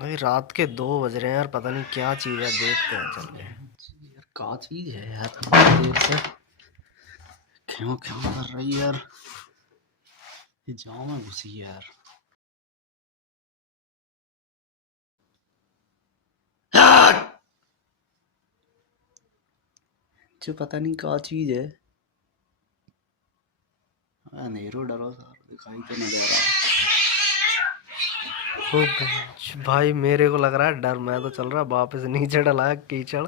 भाई रात के 2 बज रहे हैं यार, पता नहीं क्या चीज़ है, देखते हैं चल के। यार क्या चीज है यार, इतनी देर से क्यों क्यों कर रही है यार, ये जाओ में घुसी है यार। जो पता नहीं क्या चीज है। अंधेरो डरो सर, दिखाई तो नहीं दे रहा। ओ भाई मेरे को लग रहा है डर, मैं तो चल रहा वापस नीचे डला है कीचड़।